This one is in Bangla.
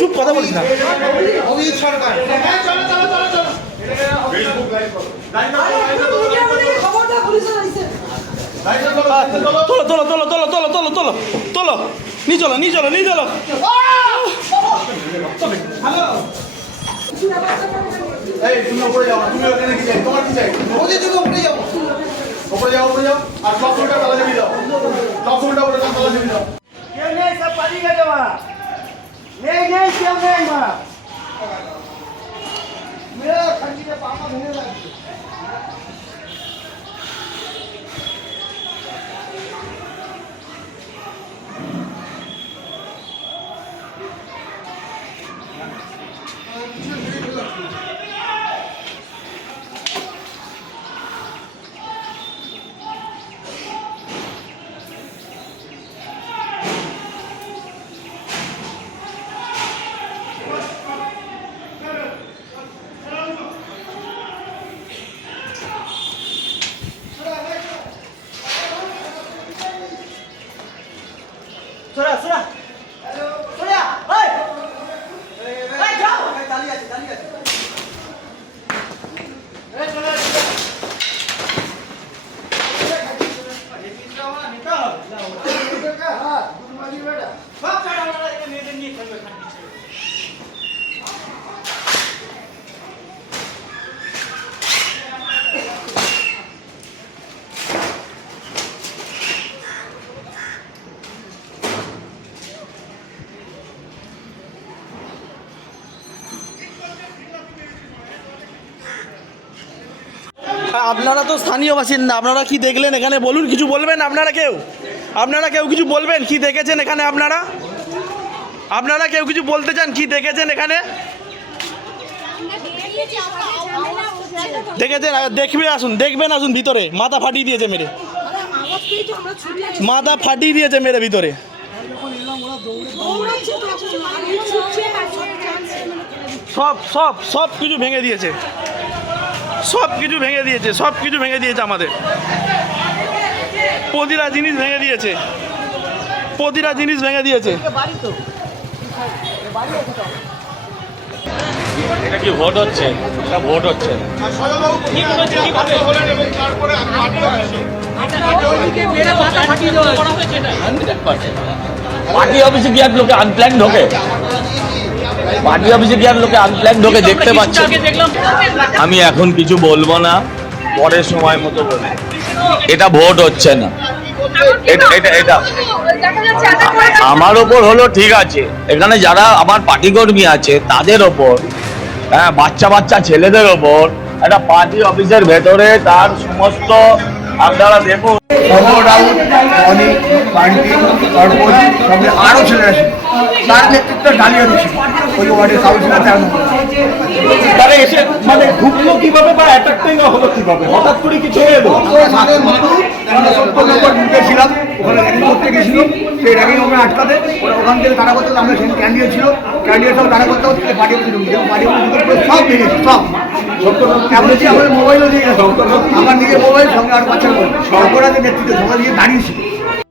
চুপ কথা বলিস না অভিজিৎ সরকার তোলো তোলো তোলো তোলো তোলো তোলো তোলো তোলো নিয়ে চলো নিয়ে চলো নিয়ে চলো এই তুমি উপরে যাও তুমি ওখানে কি চাই তোমার কি চাই ওদের জন্য উপরে যাব উপরে যাও উপরে যাও আর সব ফুলটা তালা চাবি দাও সব ফুলটা উপরে তালা চাবি দাও લઈ જજો મારા લઈ જઈશ કેમ નહીં મારા મેં ખંડીને પામા ધને લાગી আপনারা তো স্থানীয় বাসিন্দা, আপনারা কি দেখলেন এখানে? বলুন, কিছু বলবেন আপনারা কেউ? আপনারা কেউ কিছু বলবেন? কি দেখেছেন এখানে আপনারা? আপনারা কেউ কিছু বলতে চান? কি দেখেছেন এখানে? দেখেছেন? দেখবে, আসুন, দেখবেন, আসুন ভিতরে। মাথা ফাটিয়ে দিয়েছে মেরে। মাথা ফাটিয়ে দিয়েছে মেরে ভিতরে। সব সব সব কিছু ভেঙে দিয়েছে। সব কিছু ভেঙে দিয়েছে সব কিছু ভেঙে দিয়েছে আমাদের। প্রতিটা জিনিস ভেঙে দিয়েছে। প্রতিটা জিনিস ভেঙে দিয়েছে। এটা কি ভোট হচ্ছে? এটা ভোট হচ্ছে। পার্টি অফিসে আর লোকে আনপ্ল্যান ঢোকে। পার্টি অফিসে কি আর লোকে আনপ্ল্যান ঢোকে দেখতে পাচ্ছে। আমি এখন কিছু বলব না পরের সময় মতো বলব। এটা ভোট হচ্ছে না। এটা এটা এটা। আমার ওপর হলো ঠিক আছে। এখানে যারা আমার পার্টি কর্মী আছে তাদের ওপর হ্যাঁ বাচ্চা বাচ্চা ছেলেদের ওপর একটা পার্টি অফিসের ভেতরে তার সমস্ত આપનારા દેખો ઓની પાણી તડકો છે રહેશે તારને ચિત્ર ઢાલિયાનું છે. કોઈ વાડે નથી આનું তারা এসে মানে ঢুকলো কিভাবে বা অ্যাটাকটাই না হলো কীভাবে? হঠাৎ করে এলো নম্বর ঢুকেছিলাম ওখানে র্যাগিং করতে গেছিল সেই র্যাগিং আমরা আটকাতে ওখান থেকে তারা করতে আমরা সেখানে ক্যান্ডিডেট ছিল। ক্যান্ডিডেট সব তারা করতে করতে পার্টি অফিসে ঢুকি এবং পার্টি অফিসে সব ভেঙেছে সব। এমনকি আমাদের মোবাইলও দিয়ে গেছে? আমার নিজের মোবাইল সঙ্গে আর বাচ্চা সরকার নেতৃত্বে সবাই দিয়ে দাঁড়িয়েছিল